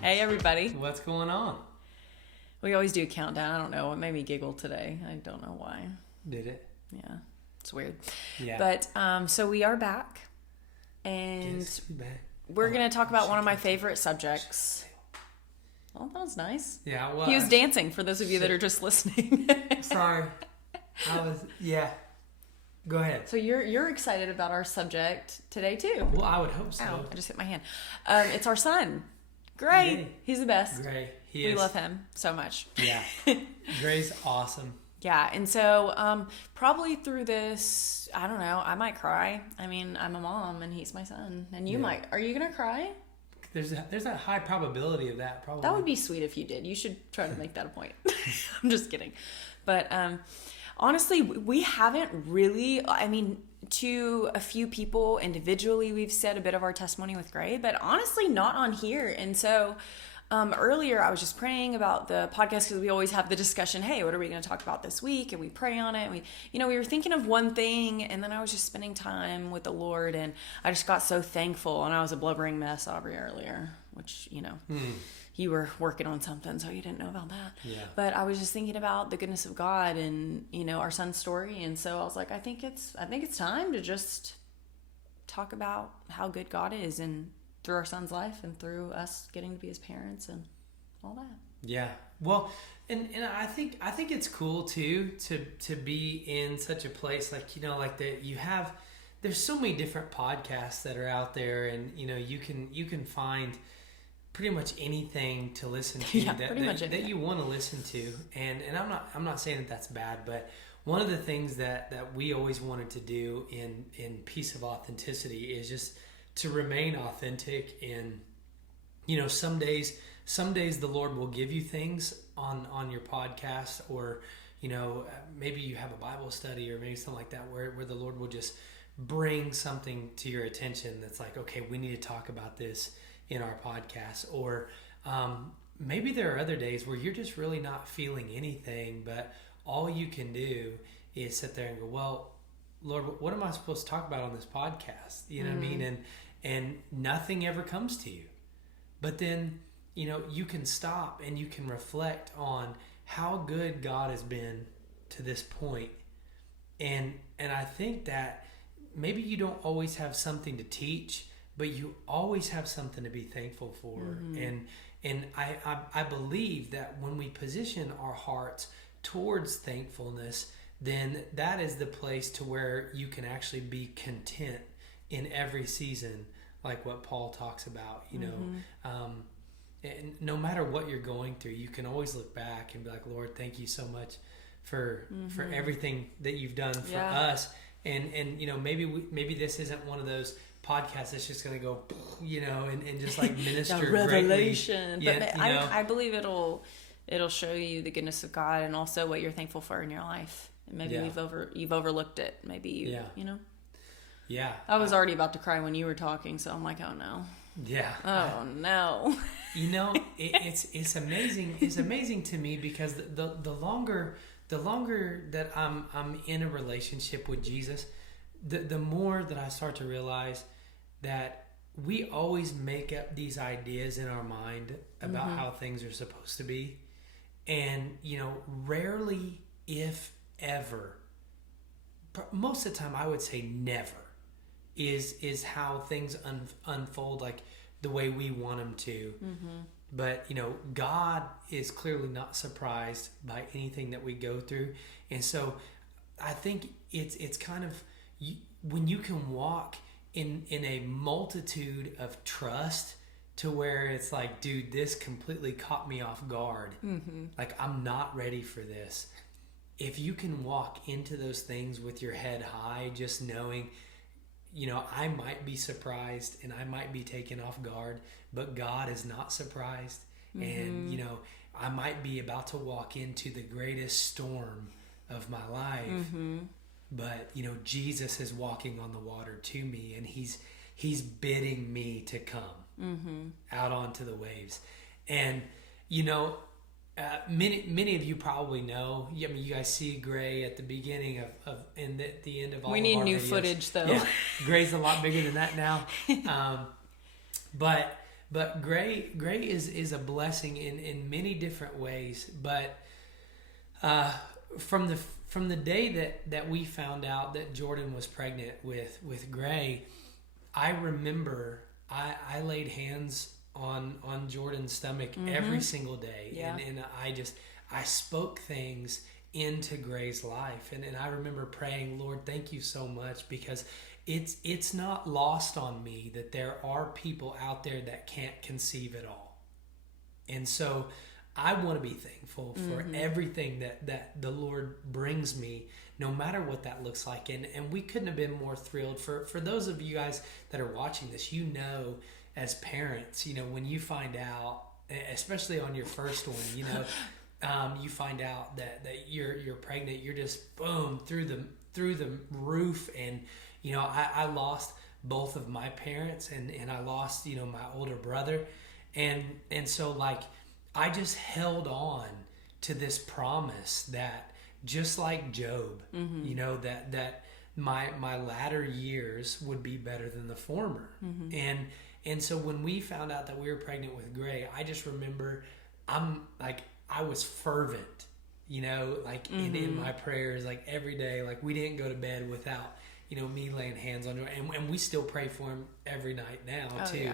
Hey, everybody. What's going on? We always do a countdown. I don't know. It made me giggle today. I don't know why. Did it? Yeah, it's weird. Yeah. But so we are back. And Guess who's back? we're going to talk about one of my favorite subjects. Well, that was nice. Yeah, well, He was dancing, for those of you that are just listening. sorry. Yeah. Go ahead. So you're excited about our subject today, too. Well, I would hope so. Ow, I just hit my hand. It's our son, Gray. Yay. He's the best. Gray. We love him so much. Yeah. Gray's awesome. Yeah, and so probably through this, I don't know, I might cry. I mean, I'm a mom and he's my son. And you might. Are you going to cry? There's a high probability of that, probably. That would be sweet if you did. You should try to make that a point. I'm just kidding. But honestly, we haven't really, I mean, to a few people individually, we've said a bit of our testimony with Gray, but honestly, not on here. And so earlier, I was just praying about the podcast because we always have the discussion, hey, what are we going to talk about this week? And we pray on it. And we were thinking of one thing, and then I was just spending time with the Lord, and I just got so thankful. And I was a blubbering mess, Aubrey, earlier, which, you were working on something, so you didn't know about that. Yeah. But I was just thinking about the goodness of God and, our son's story. And so I was like, I think it's time to just talk about how good God is and through our son's life and through us getting to be his parents and all that. Yeah. Well, and I think it's cool too to be in such a place like that you have. There's so many different podcasts that are out there, and you can find pretty much anything to listen to that you want to listen to, and I'm not saying that that's bad, but one of the things that we always wanted to do in Piece of Authenticity is just to remain authentic. And some days the Lord will give you things on your podcast, or maybe you have a Bible study or maybe something like that where the Lord will just bring something to your attention that's like, okay, we need to talk about this in our podcast. Or maybe there are other days where you're just really not feeling anything, but all you can do is sit there and go, well, Lord, what am I supposed to talk about on this podcast? You know what I mean? And nothing ever comes to you. But then, you can stop and you can reflect on how good God has been to this point. And I think that maybe you don't always have something to teach, but you always have something to be thankful for. And I believe that when we position our hearts towards thankfulness, then that is the place to where you can actually be content in every season, like what Paul talks about. And no matter what you're going through, you can always look back and be like, Lord, thank you so much for everything that you've done for us. And maybe this isn't one of those podcasts that's just going to go, and just like minister the revelation. Greatly. But I believe it'll show you the goodness of God and also what you're thankful for in your life. And maybe you've overlooked it. Maybe you. Yeah. I was already about to cry when you were talking, so I'm like, oh no. Yeah. Oh no. It's amazing. It's amazing to me because the longer that I'm in a relationship with Jesus, the more that I start to realize that we always make up these ideas in our mind about how things are supposed to be. And, rarely, if ever, most of the time I would say never, is how things unfold like the way we want them to. But God is clearly not surprised by anything that we go through. And so I think it's kind of when you can walk in a multitude of trust to where it's like, dude, this completely caught me off guard. Like, I'm not ready for this. If you can walk into those things with your head high, just knowing, I might be surprised and I might be taken off guard, but God is not surprised. And, I might be about to walk into the greatest storm of my life, but, Jesus is walking on the water to me, and he's bidding me to come out onto the waves. And, many of you probably know. I mean, you guys see Gray at the beginning of and at the end of all. We of need our new videos. footage, though. Yeah, Gray's a lot bigger than that now. But But Gray is a blessing in many different ways. But from the day that we found out that Jordan was pregnant with Gray, I remember I laid hands on Jordan's stomach every single day. Yeah. And I spoke things into Gray's life. And I remember praying, Lord, thank you so much, because it's not lost on me that there are people out there that can't conceive at all. And so I want to be thankful for everything that the Lord brings me, no matter what that looks like. And we couldn't have been more thrilled. For those of you guys that are watching this, as parents, when you find out, especially on your first one, you find out that you're pregnant, you're just boom through the roof. And I lost both of my parents, and I lost my older brother, and so like I just held on to this promise that, just like Job, that my latter years would be better than the former. And so when we found out that we were pregnant with Gray, I just remember I was fervent, in my prayers, like every day. Like we didn't go to bed without, me laying hands on him. And we still pray for him every night now too,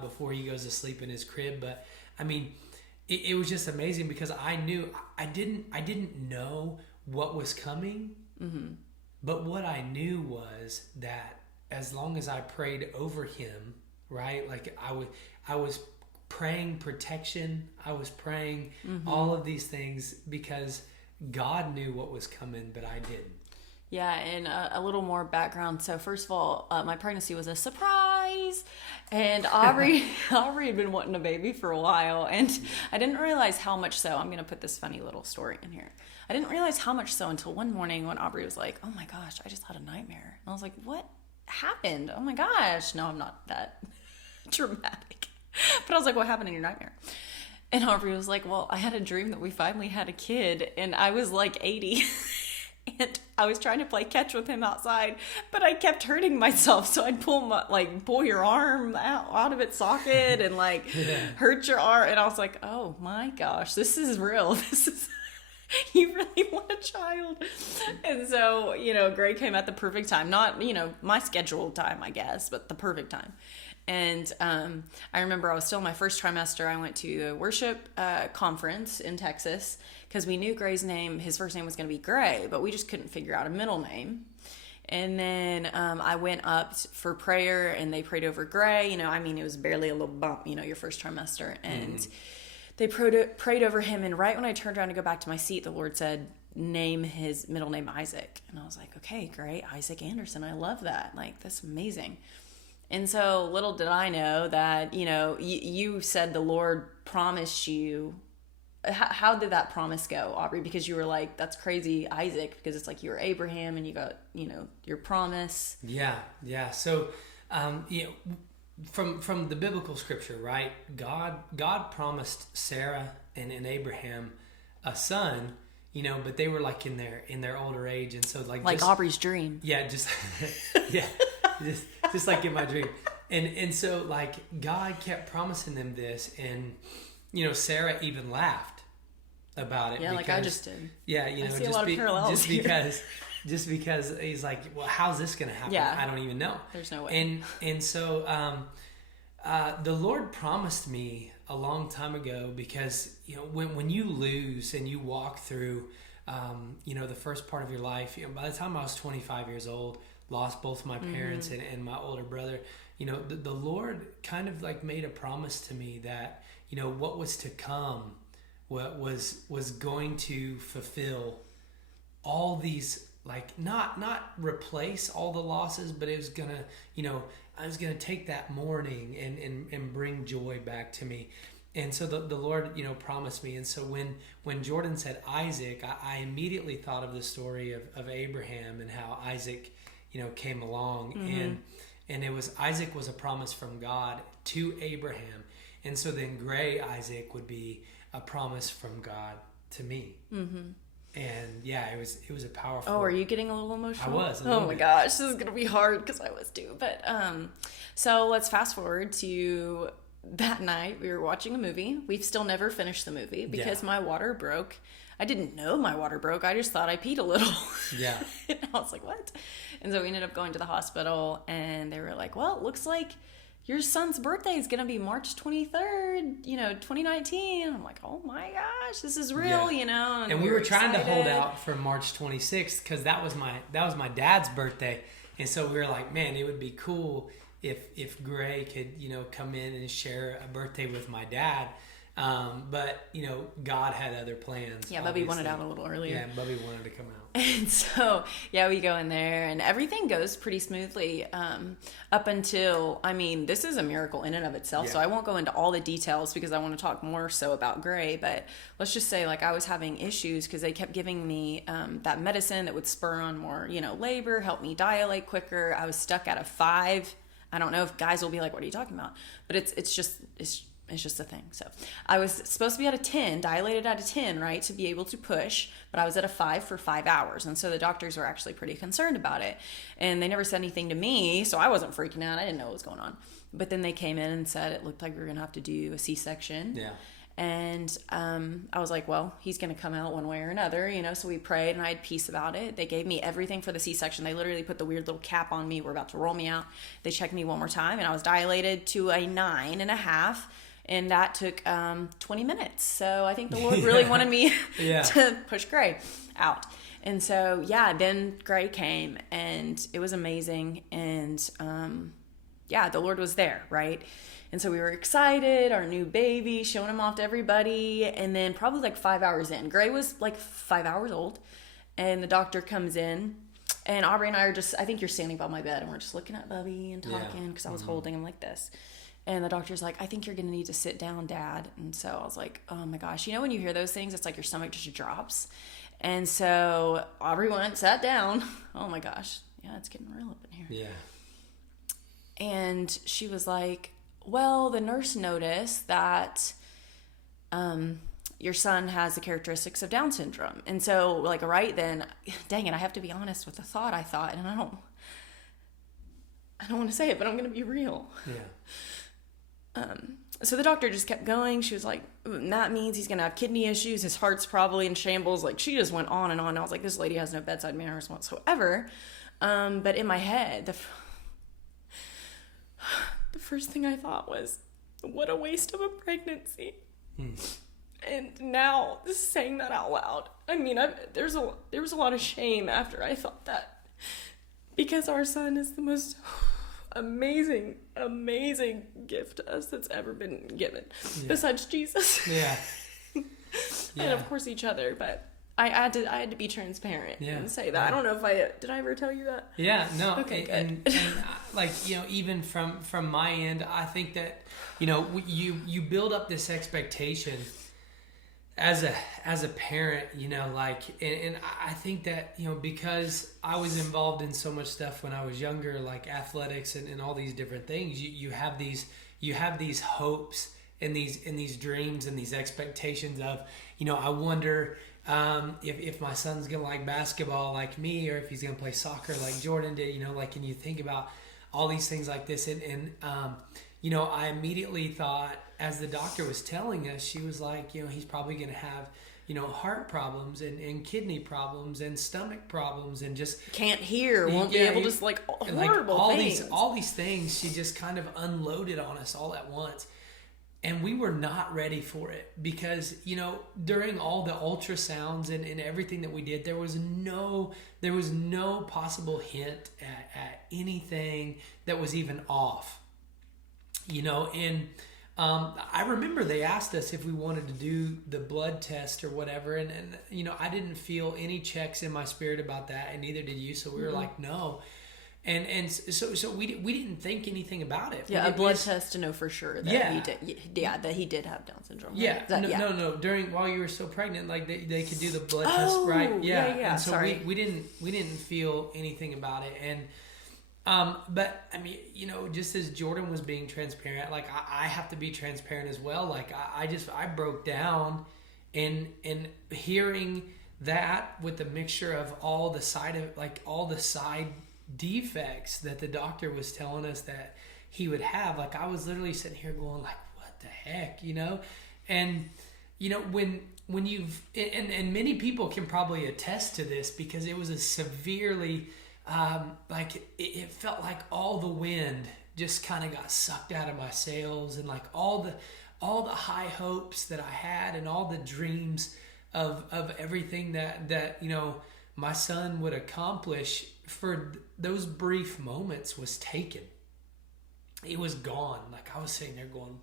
before he goes to sleep in his crib. But I mean, it was just amazing, because I knew I didn't know what was coming, but what I knew was that as long as I prayed over him, right? Like I was praying protection. I was praying all of these things because God knew what was coming, but I didn't. Yeah, and a little more background. So first of all, my pregnancy was a surprise, and Aubrey had been wanting a baby for a while, and I didn't realize how much so. I'm going to put this funny little story in here. I didn't realize how much so until one morning when Aubrey was like, "Oh my gosh, I just had a nightmare." And I was like, "What happened? Oh my gosh." No, I'm not that dramatic. But I was like, "What happened in your nightmare?" And Aubrey was like, "Well, I had a dream that we finally had a kid," and I was like 80. And I was trying to play catch with him outside, but I kept hurting myself. So I'd pull your arm out of its socket and hurt your arm. And I was like, oh my gosh, this is real. You really want a child. And so, Gray came at the perfect time. Not, my scheduled time, I guess, but the perfect time. And I remember I was still in my first trimester. I went to a worship conference in Texas because we knew Gray's name, his first name was going to be Gray, but we just couldn't figure out a middle name. And then I went up for prayer, and they prayed over Gray. It was barely a little bump, your first trimester. And they prayed over him. And right when I turned around to go back to my seat, the Lord said, name his middle name Isaac. And I was like, okay, great. Isaac Anderson. I love that. That's amazing. And so little did I know that, you said the Lord promised you. How did that promise go, Aubrey? Because you were like, that's crazy, Isaac, because it's like you were Abraham and you got, your promise. Yeah. So, from the biblical scripture, right? God promised Sarah and Abraham a son, but they were in their older age. And so Aubrey's dream. Yeah. Just, yeah. Just like in my dream. And so God kept promising them this, and Sarah even laughed about it. Yeah, because, I just did. Yeah, I see a lot of parallels just because he's like, well, how's this gonna happen? Yeah. I don't even know. There's no way. And so the Lord promised me a long time ago, because when you lose and you walk through the first part of your life, by the time I was 25 years old, lost both my parents and my older brother, the Lord kind of made a promise to me that what was to come, what was going to fulfill all these, not replace all the losses, but it was gonna, I was gonna take that mourning and bring joy back to me. And so the Lord, promised me. And so when Jordan said Isaac, I immediately thought of the story of Abraham and how Isaac came along. And it was, Isaac was a promise from God to Abraham. And so then Gray Isaac would be a promise from God to me. And yeah, it was a powerful. Oh, are you getting a little emotional? I was. Oh my gosh, this is gonna be hard because I was too. But so let's fast forward to that night we were watching a movie. We've still never finished the movie because my water broke. I didn't know my water broke. I just thought I peed a little. Yeah. And I was like, what? And so we ended up going to the hospital, and they were like, well, it looks like your son's birthday is going to be March 23rd, 2019. I'm like, oh my gosh, this is real, And we were trying to hold out for March 26th because that was my dad's birthday. And so we were like, man, it would be cool if Gray could, come in and share a birthday with my dad. But God had other plans. Yeah, Bubby wanted out a little earlier. Yeah, Bubby wanted to come out. And so, we go in there, and everything goes pretty smoothly up until, this is a miracle in and of itself. Yeah. So I won't go into all the details because I want to talk more so about Gray. But let's just say, I was having issues because they kept giving me that medicine that would spur on more, labor, help me dilate quicker. I was stuck at a 5. I don't know if guys will be like, what are you talking about? But it's just a thing. So I was supposed to be at a 10, dilated at a 10, right, to be able to push, but I was at a 5 for 5 hours. And so the doctors were actually pretty concerned about it. And they never said anything to me, so I wasn't freaking out. I didn't know what was going on. But then they came in and said it looked like we were going to have to do a C-section. Yeah. And I was like, well, he's going to come out one way or another, so we prayed, and I had peace about it. They gave me everything for the C-section. They literally put the weird little cap on me. We're about to roll me out. They checked me one more time, and I was dilated to a 9.5. And that took 20 minutes. So I think the Lord really wanted me to push Gray out. And so, then Gray came, and it was amazing. And the Lord was there, right? And so we were excited, our new baby, showing him off to everybody. And then probably 5 hours in, Gray was 5 hours old. And the doctor comes in. And Aubrey and I are I think you're standing by my bed, and we're just looking at Bubby and talking because I was holding him like this. And the doctor's like, I think you're going to need to sit down, Dad. And so I was like, oh my gosh. When you hear those things, it's like your stomach just drops. And so Aubrey went, sat down. Oh my gosh. Yeah, it's getting real up in here. Yeah. And she was like, well, the nurse noticed that your son has the characteristics of Down syndrome. And so right then, dang it, I have to be honest with the thought I thought. And I don't want to say it, but I'm going to be real. Yeah. So the doctor just kept going. She was like, that means he's going to have kidney issues. His heart's probably in shambles. She just went on and on. I was like, this lady has no bedside manners whatsoever. But in my head, the first thing I thought was, what a waste of a pregnancy. And now saying that out loud, there was a lot of shame after I thought that, because our son is the most amazing gift to us that's ever been given, besides Jesus. Yeah. And of course each other. But I had to be transparent and say that. I don't know if did I ever tell you that? Yeah, no. Okay, good. And even from my end, I think that you build up this expectation as a parent, and I think that, because I was involved in so much stuff when I was younger, like athletics and all these different things, you have these hopes and these dreams and these expectations of, I wonder if my son's gonna like basketball like me, or if he's gonna play soccer like Jordan did, and you think about all these things like this, and I immediately thought, as the doctor was telling us, she was like, he's probably going to have, heart problems and kidney problems and stomach problems and just can't hear, won't be able to horrible all things. All these things she just kind of unloaded on us all at once. And we were not ready for it because, during all the ultrasounds and everything that we did, there was no possible hint at anything that was even off. And I remember they asked us if we wanted to do the blood test or whatever, and I didn't feel any checks in my spirit about that, and neither did you. So we were like, no, and so we didn't think anything about it. Yeah, a blood test to know for sure that he did. Yeah, that he did have Down syndrome. Yeah, no. While you were still pregnant, they could do the blood test, right? Yeah. And so we didn't feel anything about it, and. But just as Jordan was being transparent, I have to be transparent as well. I broke down and hearing that with the mixture of all the side defects that the doctor was telling us that he would have. I was literally sitting here going the heck, you know? And, you know, when you've, and many people can probably attest to this, because it was a severely, like it felt like all the wind just kind of got sucked out of my sails, and like all the high hopes that I had and all the dreams of everything that, you know, my son would accomplish for those brief moments was taken. It was gone. Like I was sitting there going,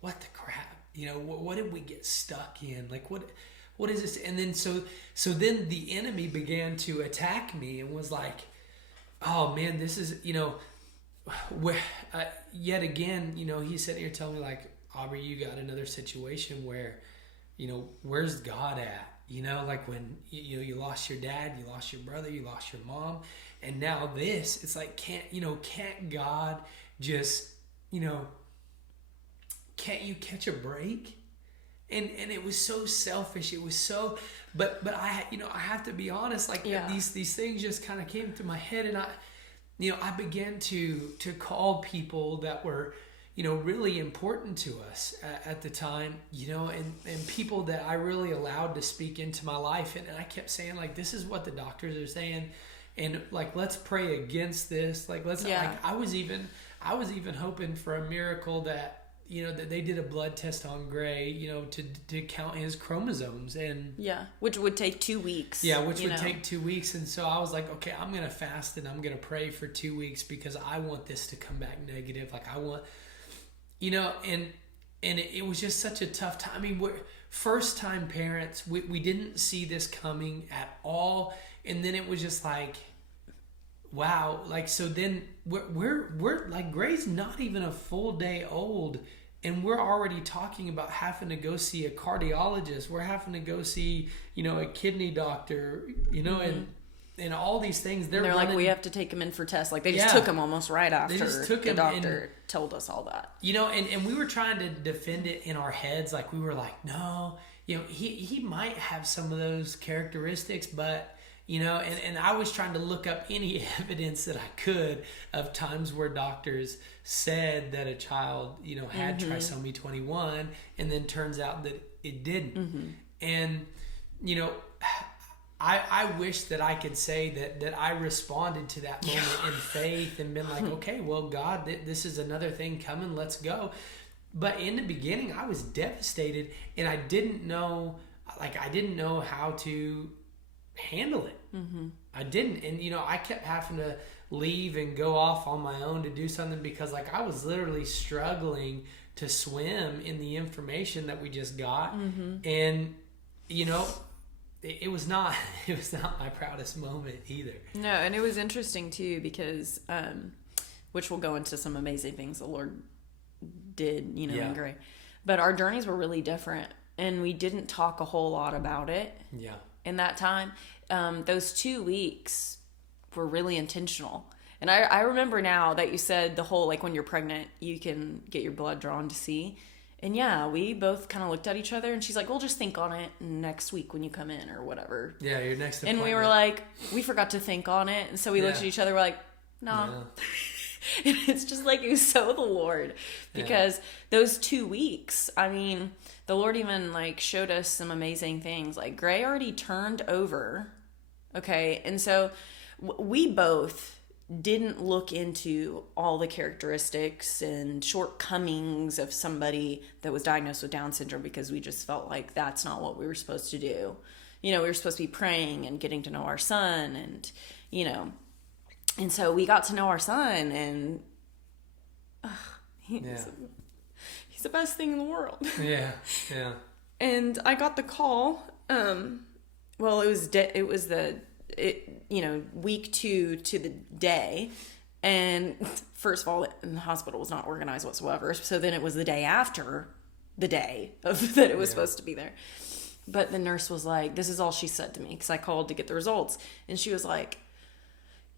what the crap? You know, what did we get stuck in? Like what is this? And then so then the enemy began to attack me and was like, oh man, this is, you know, where yet again, you know, he's sitting here telling me like, Aubrey, you got another situation where, you know, where's God at? You know, like when you lost your dad, you lost your brother, you lost your mom, and now this, it's like, can't God just, you know, can't you catch a break? And it was so selfish. It was so, but I, you know, I have to be honest, like these things just kind of came to my head, and I began to call people that were, you know, really important to us at the time, you know, and people that I really allowed to speak into my life. And I kept saying, like, this is what the doctors are saying. And like, let's pray against this. Like, like, I was even hoping for a miracle that, you know, that they did a blood test on Gray, you know, to count his chromosomes, and which would take 2 weeks. Yeah, which would take 2 weeks. And so I was like, okay, I'm going to fast and I'm going to pray for 2 weeks, because I want this to come back negative. Like I want, you know, and it was just such a tough time. I mean, we're first time parents. We didn't see this coming at all. And then it was just like, wow. Like, so then we're like, Gray's not even a full day old, and we're already talking about having to go see a cardiologist. We're having to go see, you know, a kidney doctor, you know, and all these things. They're like, we have to take him in for tests. Like they just took him almost right after the doctor told us all that. You know, and we were trying to defend it in our heads. Like we were like, no, you know, he might have some of those characteristics, but, you know, and I was trying to look up any evidence that I could of times where doctors said that a child, you know, had trisomy 21, and then turns out that it didn't. And, you know, I wish that I could say that I responded to that moment in faith and been like, okay, well, God, this is another thing coming. Let's go. But in the beginning, I was devastated, and I didn't know how to handle it. I didn't. And, you know, I kept having to leave and go off on my own to do something, because like I was literally struggling to swim in the information that we just got. And, you know, it was not my proudest moment either. No, and it was interesting too, because which we'll go into some amazing things the Lord did, you know, in Gray. But our journeys were really different, and we didn't talk a whole lot about it. In that time. Those 2 weeks were really intentional. And I remember now that you said the whole, like, when you're pregnant, you can get your blood drawn to see. And yeah, we both kind of looked at each other, and she's like, we'll just think on it next week when you come in or whatever. Yeah, your next appointment. And we were like, we forgot to think on it. And so we looked at each other, we're like, no. And it's just like, it was so the Lord, because those 2 weeks, I mean, the Lord even like showed us some amazing things. Like Gray already turned over. Okay. And so we both didn't look into all the characteristics and shortcomings of somebody that was diagnosed with Down syndrome, because we just felt like that's not what we were supposed to do. You know, we were supposed to be praying and getting to know our son, and, you know, and so we got to know our son, and he's the best thing in the world. Yeah. And I got the call. Well, it was week 2 to the day. And first of all, the hospital was not organized whatsoever. So then it was the day after the day of that it was supposed to be there. But the nurse was like, this is all she said to me, because I called to get the results. And she was like,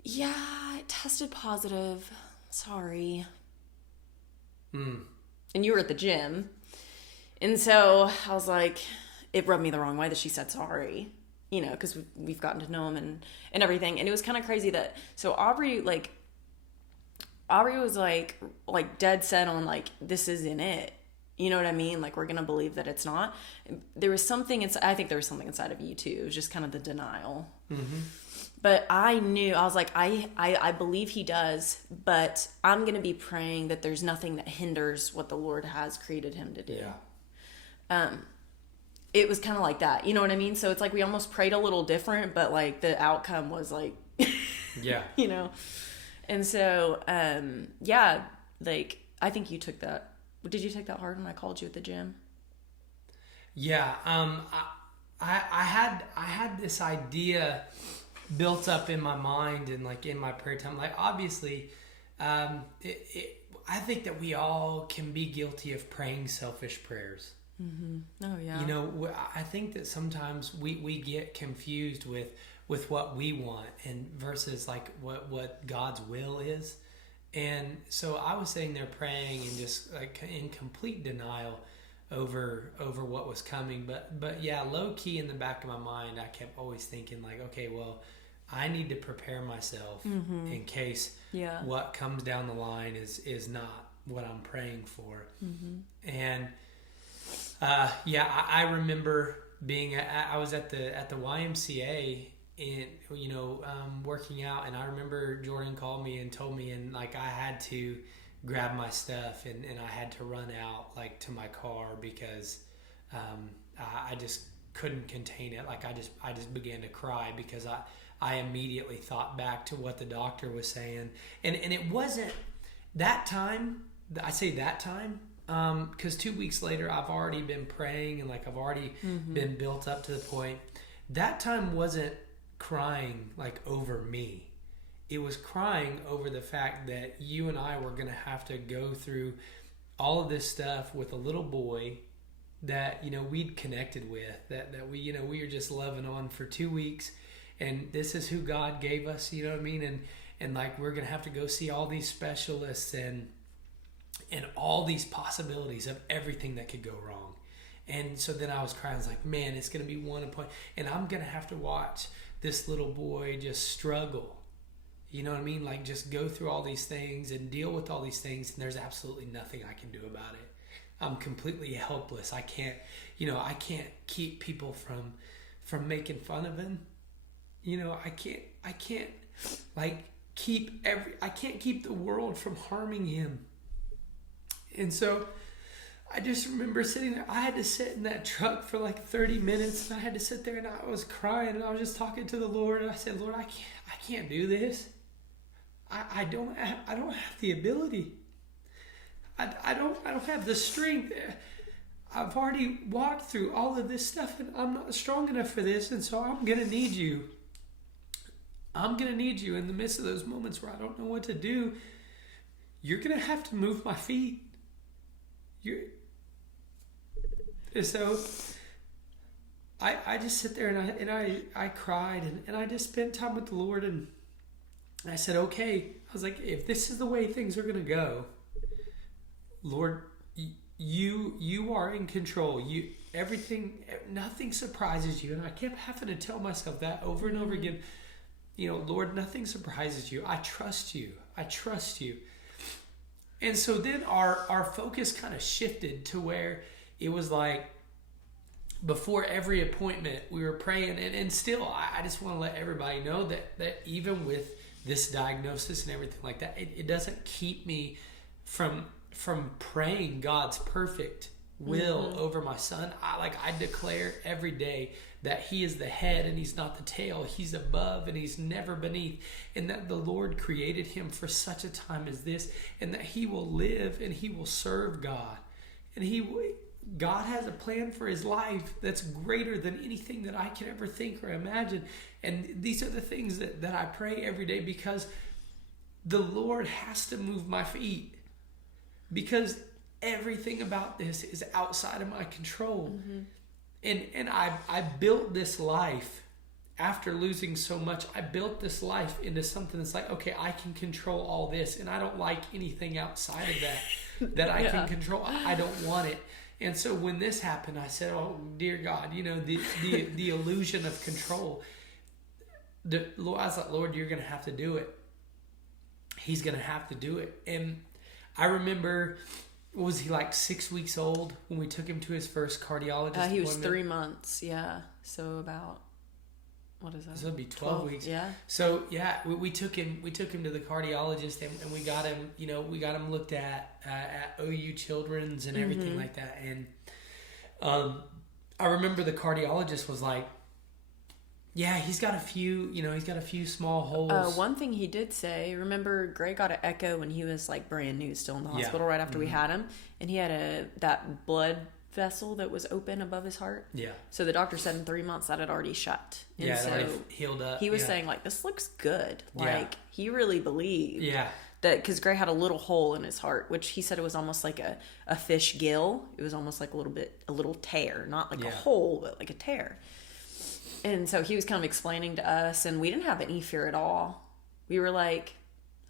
yeah, it tested positive. Sorry. And you were at the gym. And so I was like, it rubbed me the wrong way that she said sorry, you know, because we've gotten to know him and everything. And it was kind of crazy that, so Aubrey was like dead set on like, this isn't it. You know what I mean? Like, we're going to believe that it's not. There was something inside, I think there was something inside of you too. It was just kind of the denial. Mm-hmm. But I knew, I was like, I believe he does, but I'm going to be praying that there's nothing that hinders what the Lord has created him to do. Yeah. It was kind of like that. You know what I mean? So it's like we almost prayed a little different, but like the outcome was like, yeah, you know? And so, yeah, like, I think you took that. Did you take that hard when I called you at the gym? Yeah. I had this idea built up in my mind and like in my prayer time. Like, obviously, I think that we all can be guilty of praying selfish prayers. Mm-hmm. Oh yeah. You know, I think that sometimes we get confused with what we want and versus like what God's will is. And so I was sitting there praying and just like in complete denial over what was coming. But yeah, low key in the back of my mind, I kept always thinking like, okay, well, I need to prepare myself in case what comes down the line is not what I'm praying for. Mm-hmm. And I remember being I was at the YMCA and working out, and I remember Jordan called me and told me, and like I had to grab my stuff and I had to run out like to my car because I just couldn't contain it. Like I just began to cry because I immediately thought back to what the doctor was saying, and it wasn't that time. I say that time because 2 weeks later I've already been praying and like I've already been built up to the point. That time wasn't crying like over me. It was crying over the fact that you and I were going to have to go through all of this stuff with a little boy that we'd connected with, that we we were just loving on for 2 weeks, and this is who God gave us, you know what I mean, and like we're going to have to go see all these specialists and all these possibilities of everything that could go wrong. And so then I was crying. I was like, man, it's going to be one point, and I'm going to have to watch this little boy just struggle. You know what I mean? Like just go through all these things and deal with all these things, and there's absolutely nothing I can do about it. I'm completely helpless. I can't keep people from making fun of him. I can't keep the world from harming him. And so I just remember sitting there. I had to sit in that truck for like 30 minutes, and I had to sit there, and I was crying, and I was just talking to the Lord, and I said, Lord, I can't do this. I don't have the ability. I don't have the strength. I've already walked through all of this stuff, and I'm not strong enough for this, and so I'm gonna need you. I'm gonna need you in the midst of those moments where I don't know what to do. You're gonna have to move my feet. And so I just sit there and I cried and I just spent time with the Lord, and I said, okay. I was like, if this is the way things are gonna go, Lord, you are in control. Nothing surprises you. And I kept having to tell myself that over and over again. Lord, nothing surprises you. I trust you. I trust you. And so then our focus kind of shifted to where it was like before every appointment we were praying, and still I just want to let everybody know that even with this diagnosis and everything like that, it doesn't keep me from praying God's perfect will over my son. I declare every day that he is the head and he's not the tail. He's above and he's never beneath, and that the Lord created him for such a time as this, and that he will live and he will serve God, and God has a plan for his life that's greater than anything that I can ever think or imagine. And these are the things that I pray every day, because the Lord has to move my feet, because everything about this is outside of my control. And I built this life after losing so much. I built this life into something that's like, okay, I can control all this, and I don't like anything outside of that I can control. I don't want it. And so when this happened, I said, oh, dear God, the illusion of control. I was like, Lord, you're going to have to do it. He's going to have to do it. And I remember was he like 6 weeks old when we took him to his first cardiologist He was appointment? 3 months. Yeah. So about, what is that? So it'd be 12 weeks. Yeah. So yeah, we took him to the cardiologist, and we got him, we got him looked at OU Children's and everything like that. And I remember the cardiologist was like, yeah, he's got a few small holes. One thing he did say, remember Gray got an echo when he was like brand new, still in the hospital right after we had him, and he had that blood vessel that was open above his heart. Yeah. So the doctor said in 3 months that had already shut. And Yeah, it so already healed up. he was saying like, this looks good. Yeah. Like he really believed. Yeah. That because Gray had a little hole in his heart, which he said it was almost like a fish gill. It was almost like a little tear, not like a hole, but like a tear. And so he was kind of explaining to us, and we didn't have any fear at all. We were like,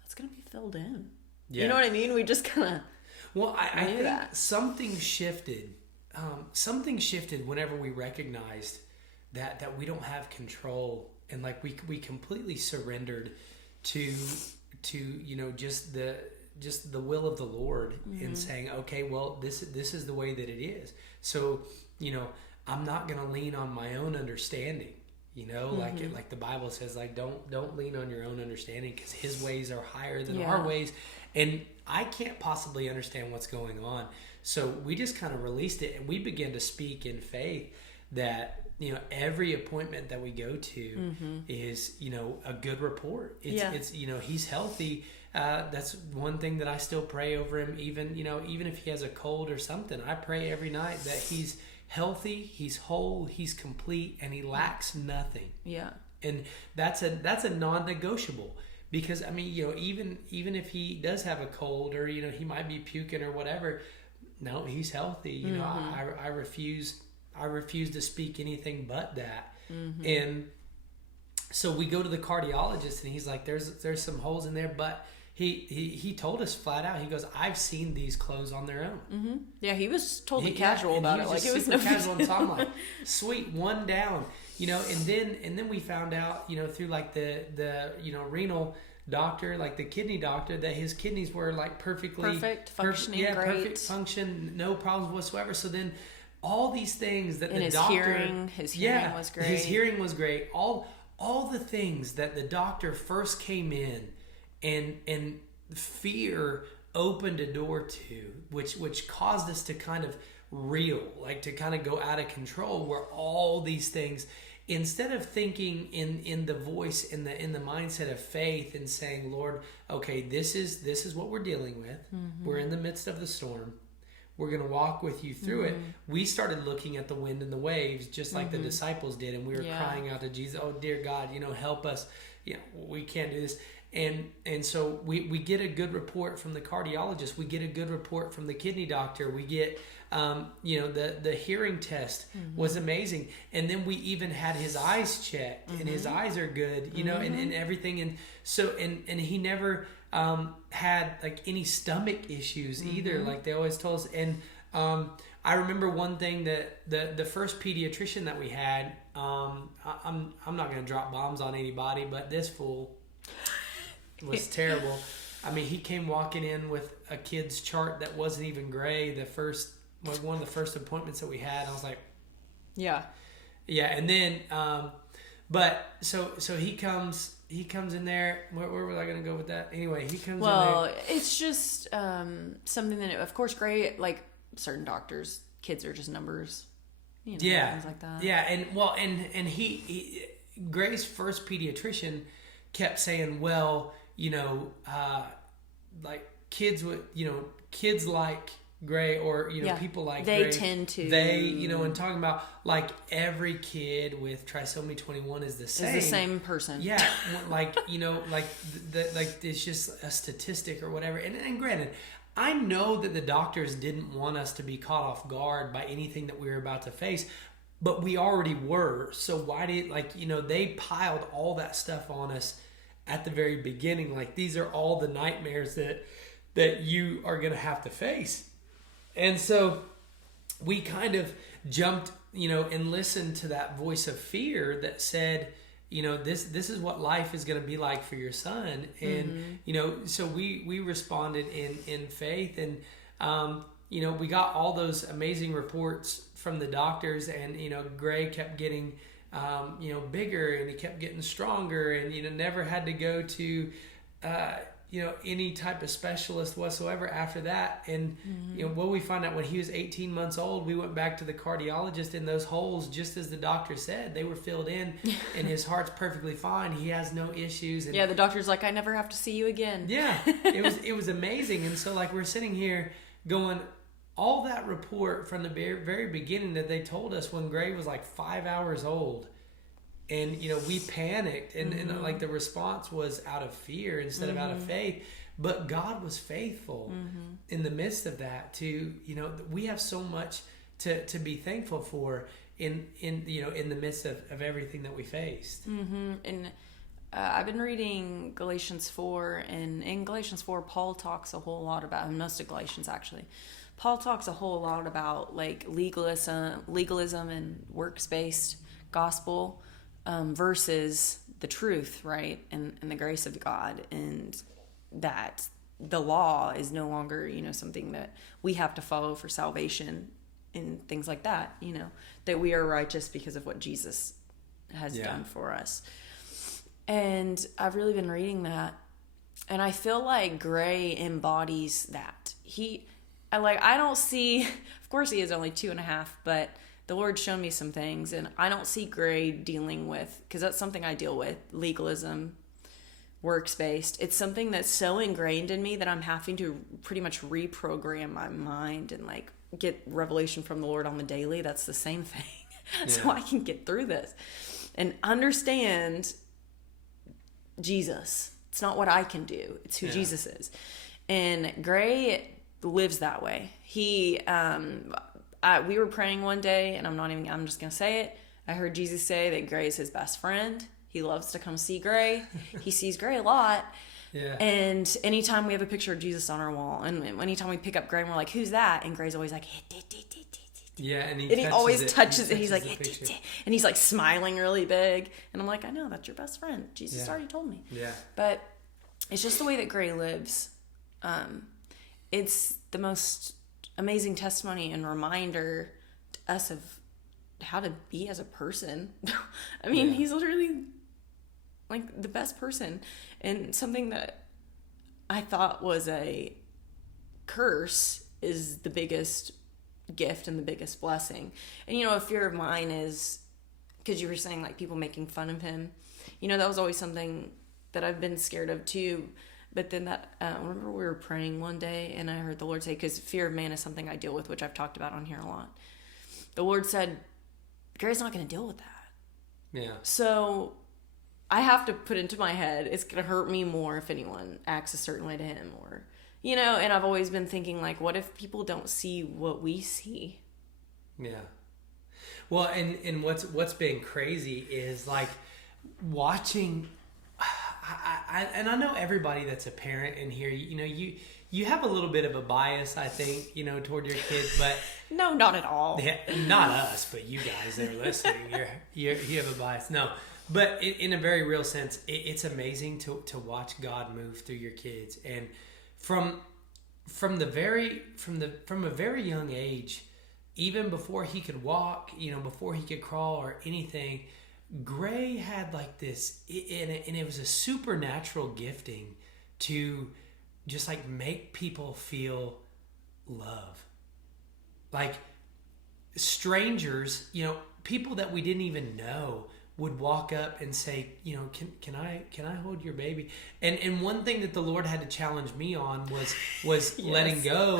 that's going to be filled in. Yeah. You know what I mean? We just kind of Well, I think that something shifted. Something shifted whenever we recognized that we don't have control, and like we completely surrendered to just the will of the Lord, and saying, okay, well, this is the way that it is. So I'm not going to lean on my own understanding, like the Bible says, like don't lean on your own understanding, because His ways are higher than our ways, and I can't possibly understand what's going on. So we just kind of released it, and we began to speak in faith that every appointment that we go to is a good report. It's he's healthy. That's one thing that I still pray over him. Even if he has a cold or something, I pray every night that he's healthy, he's whole, he's complete, and he lacks nothing. Yeah. And that's a non-negotiable, because I mean, even if he does have a cold, or he might be puking or whatever, no, he's healthy. I refuse to speak anything but that. And so we go to the cardiologist, and he's like, there's some holes in there, but he told us flat out, he goes, I've seen these close on their own. Yeah, he was totally casual about it, like it was no casual. And so I'm like, sweet, one down, and then we found out, through like the renal doctor, like the kidney doctor, that his kidneys were like perfect functioning, great, perfect function, no problems whatsoever. So then all these things that the doctor, his hearing was great. His hearing was great. All the things that the doctor first came in and fear opened a door to, which caused us to kind of reel, like to kind of go out of control, where all these things, instead of thinking in the voice, in the mindset of faith, and saying, Lord, okay, this is what we're dealing with. We're in the midst of the storm. We're going to walk with you through it. We started looking at the wind and the waves, just like the disciples did, and we were crying out to Jesus, oh dear God, help us. We can't do this. And so we get a good report from the cardiologist. We get a good report from the kidney doctor. We get, the hearing test was amazing. And then we even had his eyes checked, and his eyes are good, and everything. And so, and he never had like any stomach issues either, like they always told us. And I remember one thing, that the first pediatrician that we had, I'm not going to drop bombs on anybody, but this fool was terrible. I mean, he came walking in with a kid's chart that wasn't even Gray. One of the first appointments that we had, I was like, yeah. And then, but so he comes in there. Where was I going to go with that? Anyway, he comes in there. Well, it's just something that, of course, Gray, like certain doctors, kids are just numbers. Things like that. Yeah, and he Gray's first pediatrician kept saying, well, like kids like Gray, or people like they Gray, tend to, and talking about like every kid with trisomy 21 is the same person. Yeah, like like it's just a statistic or whatever. And granted, I know that the doctors didn't want us to be caught off guard by anything that we were about to face, but we already were. So why did they piled all that stuff on us at the very beginning? Like, these are all the nightmares that you are going to have to face. And so we kind of jumped, and listened to that voice of fear that said, this is what life is going to be like for your son. And, so we responded in faith. And, we got all those amazing reports from the doctors, and Gray kept getting bigger, and he kept getting stronger, and never had to go to any type of specialist whatsoever after that. And what we found out when he was 18 months old, we went back to the cardiologist, and those holes, just as the doctor said, they were filled in, and his heart's perfectly fine. He has no issues. And the doctor's like, I never have to see you again. Yeah, it was amazing. And so we're sitting here going, all that report from the very beginning that they told us when Gray was 5 hours old. And, we panicked, and the response was out of fear instead of out of faith. But God was faithful in the midst of that to, we have so much to be thankful for in the midst of everything that we faced. And I've been reading Galatians 4, and in Galatians 4, Paul talks a whole lot about, most of Galatians actually, Paul talks a whole lot about legalism and works-based gospel, versus the truth, right? And the grace of God, and that the law is no longer, something that we have to follow for salvation and things like that, that we are righteous because of what Jesus has done for us. And I've really been reading that, and I feel like Gray embodies that. I don't see, of course he is only 2.5, but the Lord showed me some things, and I don't see Gray dealing with, because that's something I deal with, legalism, works-based. It's something that's so ingrained in me that I'm having to pretty much reprogram my mind and get revelation from the Lord on the daily. That's the same thing. So I can get through this and understand Jesus. It's not what I can do. It's who Jesus is. And Gray lives that way. We were praying one day, and I'm just going to say it. I heard Jesus say that Gray is his best friend. He loves to come see Gray. He sees Gray a lot. Yeah. And anytime we have a picture of Jesus on our wall, and anytime we pick up Gray and we're like, who's that? And Gray's always like, yeah, and he always touches it. He's like, and he's smiling really big. And I'm like, I know, that's your best friend. Jesus already told me. Yeah. But it's just the way that Gray lives. It's the most amazing testimony and reminder to us of how to be as a person. I mean, he's literally the best person. And something that I thought was a curse is the biggest gift and the biggest blessing. And a fear of mine is, because you were saying people making fun of him, that was always something that I've been scared of too. But then remember we were praying one day, and I heard the Lord say, because fear of man is something I deal with, which I've talked about on here a lot. The Lord said, Gary's not going to deal with that. Yeah. So I have to put into my head, it's going to hurt me more if anyone acts a certain way to him, or, and I've always been thinking, what if people don't see what we see? Yeah. Well, and what's been crazy is watching. I know everybody that's a parent in here, you have a little bit of a bias, I think, toward your kids, but no, not at all. Yeah, not us, but you guys that are listening, you have a bias. No, but in a very real sense, it's amazing to watch God move through your kids, and from a very young age, even before he could walk, before he could crawl or anything. Gray had this, and it was a supernatural gifting to just make people feel love. Strangers, people that we didn't even know would walk up and say, can I hold your baby? And one thing that the Lord had to challenge me on was yes. letting go,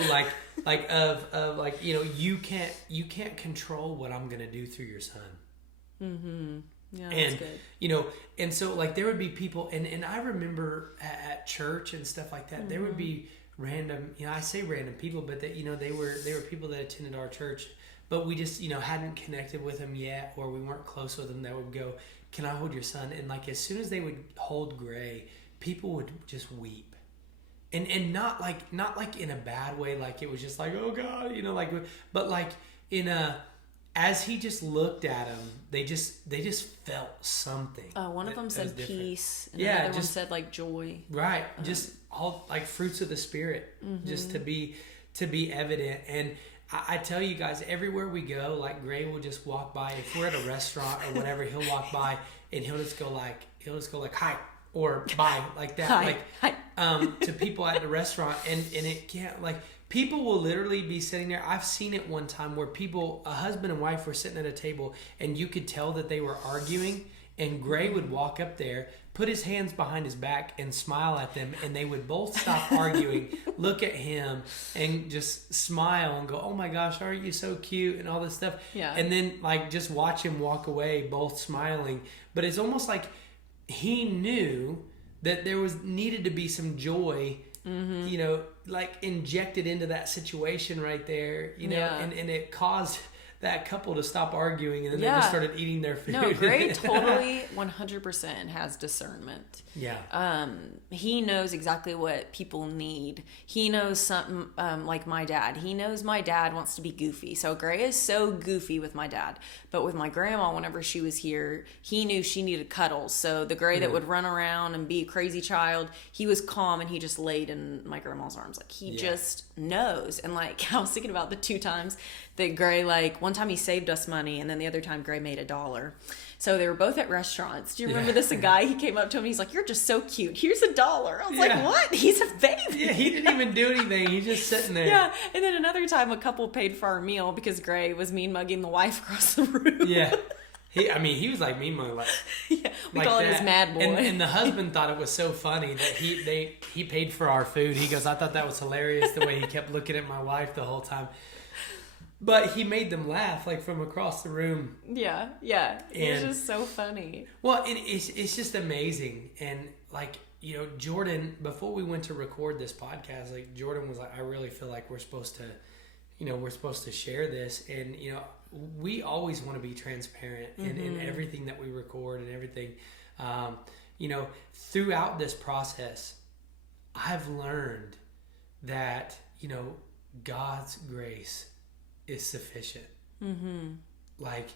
you can't control what I'm gonna do through your son. Mm-hmm. Yeah, that's good. And so there would be people, and I remember at church and stuff like that, mm-hmm. there would be random, I say random people, but that, they were people that attended our church, but we just, hadn't connected with them yet, or we weren't close with them, that would go, can I hold your son? And as soon as they would hold Gray, people would just weep. And not in a bad way, it was just oh God, but in a, as he just looked at him, they just felt something. One of them said peace, and the other one said joy. Right, just all fruits of the Spirit, mm-hmm. just to be to be evident. And I tell you guys, everywhere we go, like Gray will just walk by. If we're at a restaurant or whatever, he'll walk by and he'll just go like hi or bye, like that, Hi. like Hi. to people at the restaurant, and it can't, like, people will literally be sitting there. I've seen it one time where a husband and wife were sitting at a table and you could tell that they were arguing, and Gray would walk up there, put his hands behind his back and smile at them, and they would both stop arguing, look at him and just smile and go, oh my gosh, aren't you so cute, and all this stuff. Yeah. And then like just watch him walk away, both smiling. But it's almost like he knew that there needed to be some joy, you know, like injected into that situation right there, you know, and it caused that couple to stop arguing, and then they just started eating their food. No, Gray totally 100% has discernment. Yeah. He knows exactly what people need. He knows something, like my dad. He knows my dad wants to be goofy. So Gray is so goofy with my dad. But with my grandma, whenever she was here, he knew she needed cuddles. So the Gray that would run around and be a crazy child, he was calm and he just laid in my grandma's arms. Like, he just knows. And like, I was thinking about the 2 times that Gray, like, one time he saved us money, and then the other time Gray made $1. So they were both at restaurants. Do you remember this? A guy, he came up to him, he's like, you're just so cute. Here's $1. I was like, what? He's a baby. Yeah, he didn't even do anything. He's just sitting there. Yeah. And then another time a couple paid for our meal because Gray was mean mugging the wife across the room. Yeah. He was like mean mugging. Like, yeah, we like call that. it his mad boy. And the husband thought it was so funny that he paid for our food. He goes, I thought that was hilarious the way he kept looking at my wife the whole time. But he made them laugh, like, from across the room. Yeah. It's just so funny. Well, it's just amazing. And, like, you know, Jordan, before we went to record this podcast, like, Jordan was like, I really feel like we're supposed to share this. And, you know, we always want to be transparent in everything that we record and everything. You know, throughout this process, I've learned that, you know, God's grace is sufficient. Like,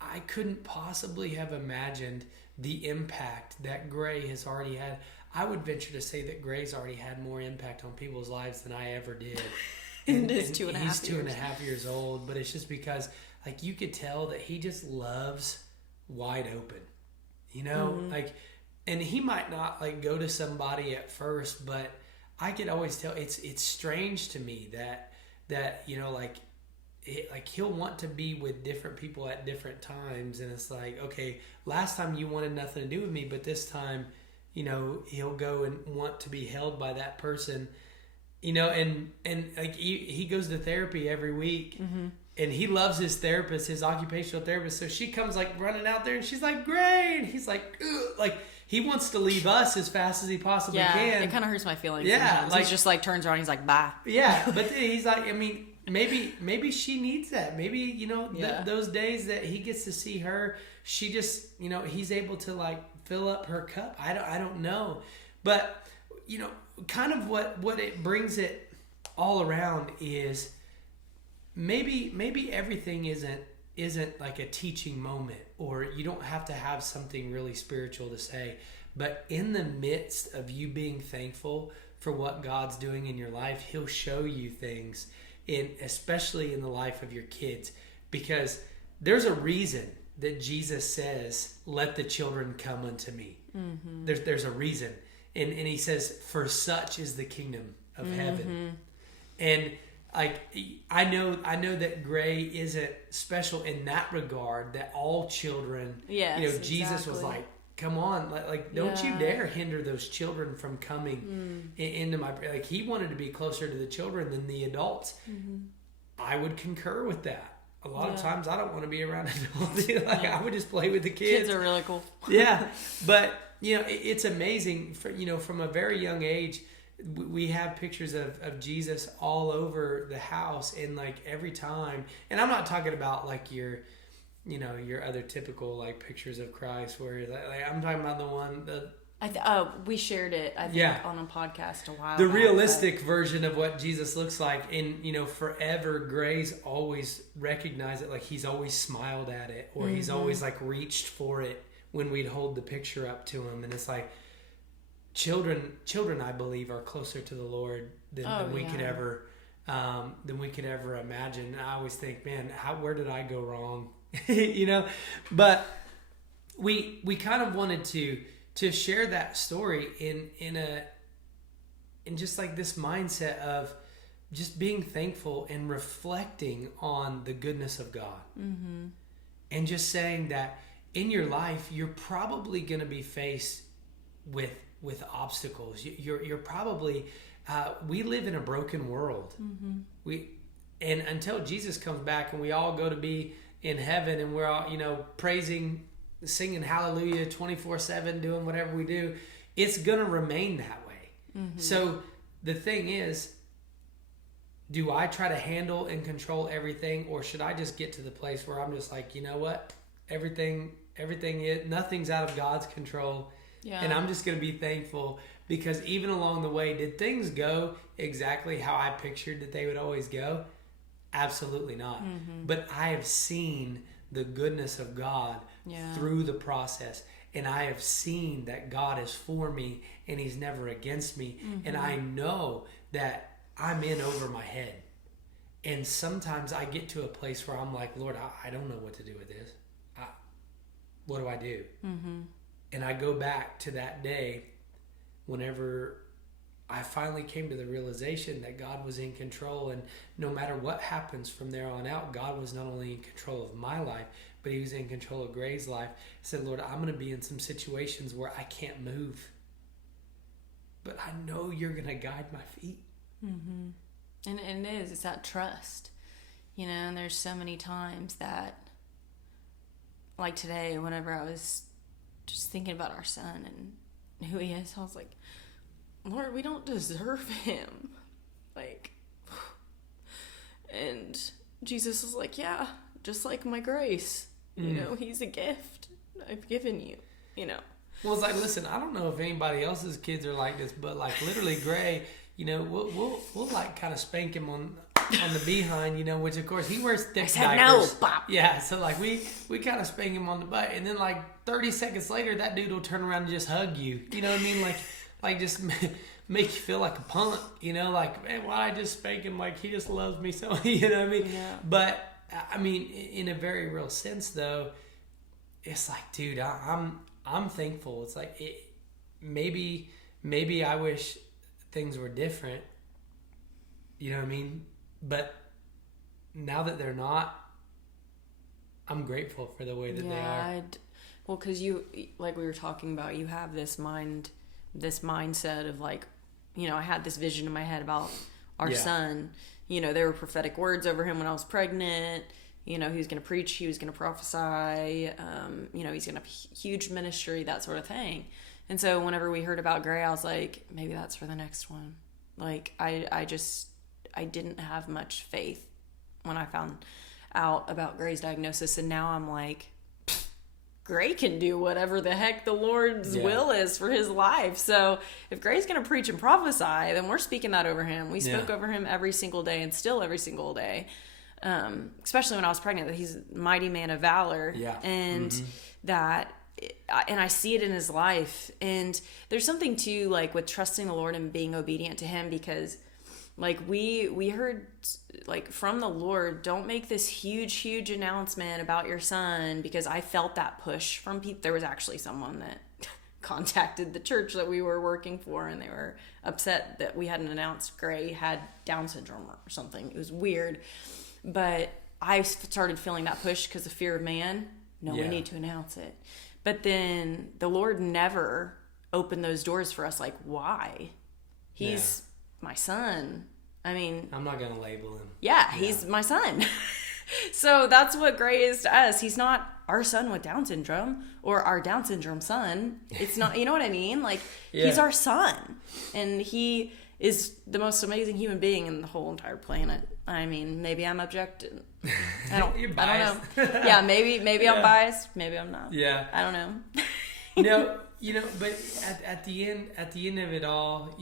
I couldn't possibly have imagined the impact that Gray has already had. I would venture to say that Gray's already had more impact on people's lives than I ever did. And he's 2.5 years. He's 2.5 years old, but it's just because, like, you could tell that he just loves wide open, you know, like, and he might not like go to somebody at first, but I could always tell it's strange to me that you know, like, he'll want to be with different people at different times, and it's like, okay, last time you wanted nothing to do with me, but this time, you know, he'll go and want to be held by that person, you know, and like he goes to therapy every week, and he loves his therapist, his occupational therapist, so she comes like running out there and she's like, great, and he's like, ugh. Like, he wants to leave us as fast as he possibly can. It kind of hurts my feelings. Yeah, sometimes. like, he just like turns around, and he's like, bye. Yeah, but then he's like, I mean, maybe she needs that. Maybe, you know, those days that he gets to see her, she just, you know, he's able to like fill up her cup. I don't know, but, you know, kind of what it brings it all around is maybe everything isn't like a teaching moment, or you don't have to have something really spiritual to say, but in the midst of you being thankful for what God's doing in your life, he'll show you things, especially in the life of your kids, because there's a reason that Jesus says, let the children come unto me. There's a reason, and he says, for such is the kingdom of heaven. And like, I know that Gray isn't special in that regard, that all children, yes, you know, Jesus was like, come on, like don't you dare hinder those children from coming into my, like, he wanted to be closer to the children than the adults. I would concur with that. A lot of times I don't want to be around adults. Like, I would just play with the kids. Kids are really cool. Yeah, but, you know, it's amazing, you know, from a very young age, we have pictures of Jesus all over the house, and like every time, and I'm not talking about like your other typical like pictures of Christ where like I'm talking about the one we shared it, I think, on a podcast a while the back, realistic version of what Jesus looks like. And, you know, forever Gray's always recognized it, like he's always smiled at it, or he's always like reached for it when we'd hold the picture up to him. And it's like, children I believe are closer to the Lord than we could ever than we could ever imagine. And I always think, man, where did I go wrong? You know, but we kind of wanted to share that story in just like this mindset of just being thankful and reflecting on the goodness of God. Mm-hmm. And just saying that in your life, you're probably going to be faced with obstacles. You're probably, we live in a broken world. Mm-hmm. And until Jesus comes back and we all go to be in heaven and we're all, praising, singing hallelujah 24/7, doing whatever we do, it's going to remain that way. Mm-hmm. So the thing is, do I try to handle and control everything, or should I just get to the place where I'm just like, you know what? Nothing's out of God's control. Yeah. And I'm just going to be thankful, because even along the way, did things go exactly how I pictured that they would always go? Absolutely not. Mm-hmm. But I have seen the goodness of God through the process. And I have seen that God is for me and He's never against me. Mm-hmm. And I know that I'm in over my head. And sometimes I get to a place where I'm like, Lord, I don't know what to do with this. What do I do? Mm-hmm. And I go back to that day whenever I finally came to the realization that God was in control, and no matter what happens from there on out, God was not only in control of my life, but He was in control of Gray's life. I said, Lord, I'm going to be in some situations where I can't move, but I know You're going to guide my feet. Mm-hmm. And it's that trust, and there's so many times that, like today, whenever I was just thinking about our son and who he is, I was like, Lord, we don't deserve him. And Jesus was like, yeah, just like my grace. He's a gift I've given you, Well, it's like, listen, I don't know if anybody else's kids are like this, but like literally Gray, we'll like kind of spank him on the behind, which of course he wears thick diapers. No, Pop. Yeah, so like we kind of spank him on the butt, and then like 30 seconds later, that dude will turn around and just hug you. You know what I mean? Like just make you feel like a punk. Like, man, why I just spank him? Like he just loves me so. You know what I mean? Yeah. But I mean, in a very real sense, though, it's like, dude, I'm thankful. It's like maybe I wish things were different. You know what I mean? But now that they're not, I'm grateful for the way that they are. Well, because you, like we were talking about, you have this mindset of like, I had this vision in my head about our son. There were prophetic words over him when I was pregnant. He was going to preach, he was going to prophesy. He's going to have huge ministry, that sort of thing. And so whenever we heard about Gray, I was like, maybe that's for the next one. Like, I didn't have much faith when I found out about Gray's diagnosis, and now I'm like, Gray can do whatever the heck the Lord's will is for his life. So if Gray's going to preach and prophesy, then we're speaking that over him. We spoke over him every single day, and still every single day, especially when I was pregnant, that he's a mighty man of valor, and and I see it in his life. And there's something too, like with trusting the Lord and being obedient to Him, because like we heard like from the Lord, don't make this huge announcement about your son, because I felt that push from people. There was actually someone that contacted the church that we were working for, and they were upset that we hadn't announced Gray had Down syndrome or something. It was weird, but I started feeling that push because of fear of man. No, we need to announce it. But then the Lord never opened those doors for us. Like, why? He's my son. I mean, I'm not going to label him. Yeah, he's my son. So that's what Gray is to us. He's not our son with Down syndrome or our Down syndrome son. It's not, you know what I mean? Like, he's our son. And he is the most amazing human being in the whole entire planet. I mean, maybe I'm objective. You're biased. I don't know. Yeah, maybe I'm biased. Maybe I'm not. Yeah. I don't know. But at the end of it all,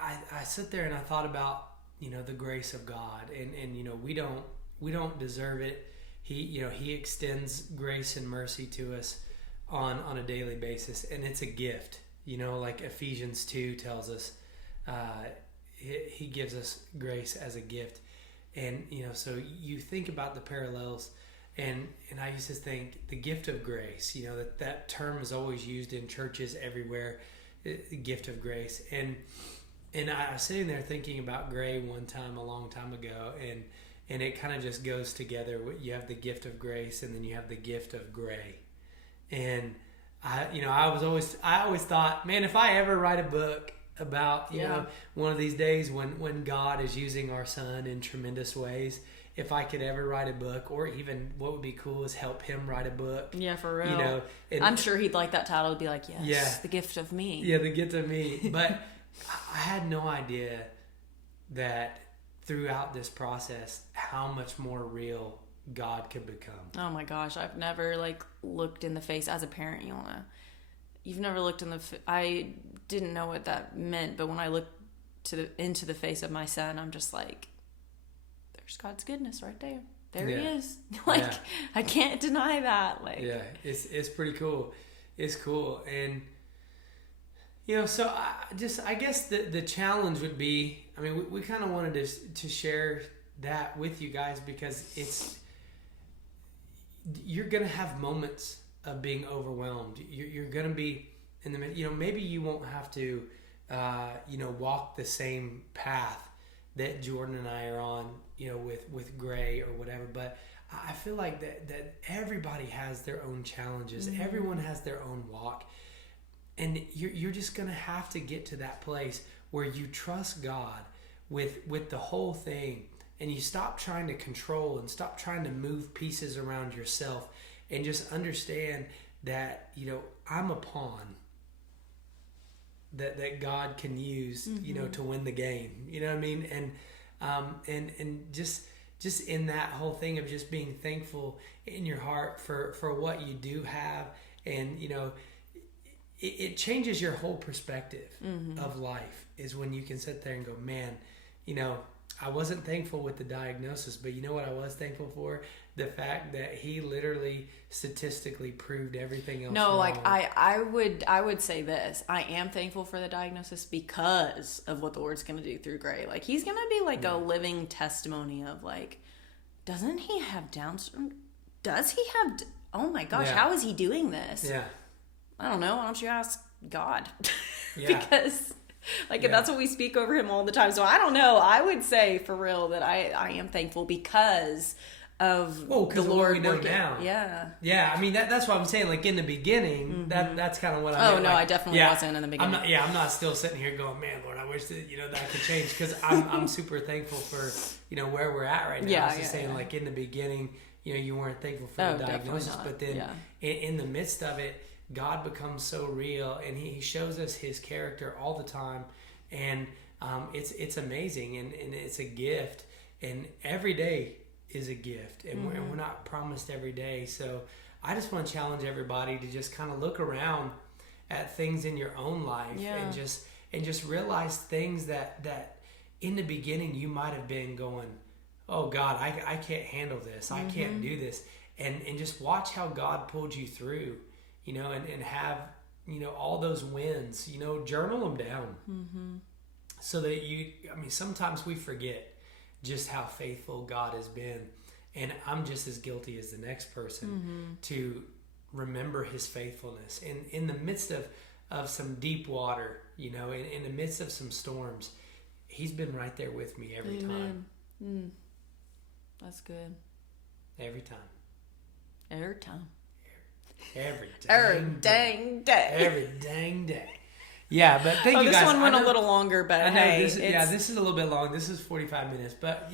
I sit there and I thought about, the grace of God, and we don't deserve it. He extends grace and mercy to us on a daily basis, and it's a gift. Like Ephesians 2 tells us, he gives us grace as a gift. And, so you think about the parallels, and I used to think the gift of grace, that term is always used in churches everywhere, the gift of grace. And I was sitting there thinking about gray one time, a long time ago, and it kind of just goes together. You have the gift of grace, and then you have the gift of gray. And I always thought, man, if I ever write a book about, one of these days when God is using our son in tremendous ways, if I could ever write a book, or even what would be cool is help him write a book. Yeah, for real. I'm sure he'd like that title. He'd be like, yes, the gift of me. Yeah, the gift of me. But I had no idea that throughout this process, how much more real God could become. Oh my gosh, I've never looked in the face as a parent. You've never looked in the. I didn't know what that meant, but when I look into the face of my son, I'm just like, there's God's goodness right there. There he is. I can't deny that. It's pretty cool. It's cool, and so I guess the challenge would be. I mean, we kind of wanted to share that with you guys, because you're gonna have moments of being overwhelmed. You're gonna be in the maybe you won't have to walk the same path that Jordan and I are on, with Gray or whatever, but I feel like that everybody has their own challenges. Mm-hmm. Everyone has their own walk, and you're just gonna have to get to that place where you trust God with the whole thing, and you stop trying to control and stop trying to move pieces around yourself, and just understand that I'm a pawn that God can use, mm-hmm. To win the game. You know what I mean? And just in that whole thing of just being thankful in your heart for what you do have, and it changes your whole perspective mm-hmm. of life, is when you can sit there and go, man, I wasn't thankful with the diagnosis, but you know what I was thankful for? The fact that he literally statistically proved everything else wrong. I would say this. I am thankful for the diagnosis because of what the Lord's going to do through Gray. He's going to be a living testimony of doesn't he have Down syndrome? Does he have... Oh my gosh, how is he doing this? Yeah. I don't know. Why don't you ask God? Yeah. Because... that's what we speak over him all the time. So I don't know. I would say for real that I am thankful because of the Lord we know now. Yeah. Yeah. I mean, that's what I'm saying. In the beginning, mm-hmm. that's kind of what I meant. Oh, no, I definitely wasn't in the beginning. I'm not still sitting here going, man, Lord, I wish that, that could change. Because I'm super thankful for, where we're at right now. Yeah, I was just saying, in the beginning, you weren't thankful for the diagnosis. But then in the midst of it, God becomes so real, and he shows us his character all the time, and it's amazing, and it's a gift, and every day is a gift, and mm-hmm. we're not promised every day. So I just want to challenge everybody to just kind of look around at things in your own life, and just realize things that in the beginning you might have been going, oh God, I can't handle this, mm-hmm. I can't do this, and just watch how God pulled you through. And have, all those wins, journal them down mm-hmm. so that sometimes we forget just how faithful God has been. And I'm just as guilty as the next person mm-hmm. to remember his faithfulness. And in the midst of some deep water, in the midst of some storms, he's been right there with me every time. That's good. Every time. Every time. Every dang day. Every dang day. Yeah, but thank you guys. This one went a little longer, but hey. This is a little bit long. This is 45 minutes. But,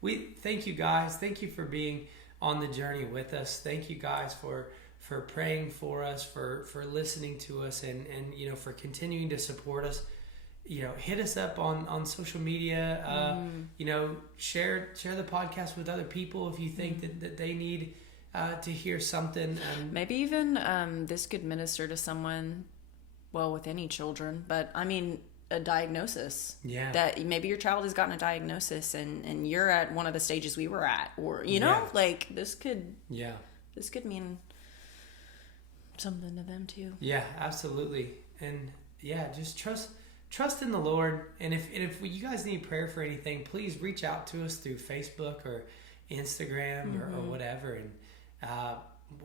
we thank you guys. Thank you for being on the journey with us. Thank you guys for praying for us, for listening to us, and for continuing to support us. Hit us up on social media. Share the podcast with other people if you think that they need to hear something. Maybe even this could minister to someone, with any children, but a diagnosis. Yeah. That maybe your child has gotten a diagnosis and you're at one of the stages we were at, or, this could mean something to them too. Yeah, absolutely. And just trust in the Lord. And if you guys need prayer for anything, please reach out to us through Facebook or Instagram or whatever. And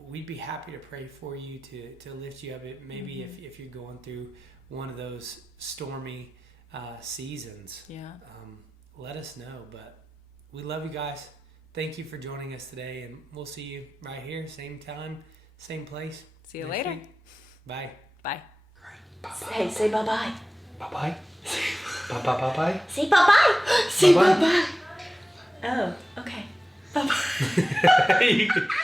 we'd be happy to pray for you, to lift you up. Maybe if you're going through one of those stormy seasons, let us know. But we love you guys. Thank you for joining us today, and we'll see you right here, same time, same place. See you later. Week. Bye. Bye. Bye-bye. Hey, say bye-bye. Bye-bye. Bye-bye. Say bye-bye. Say Bye-bye. bye-bye. Oh, okay. Bye-bye.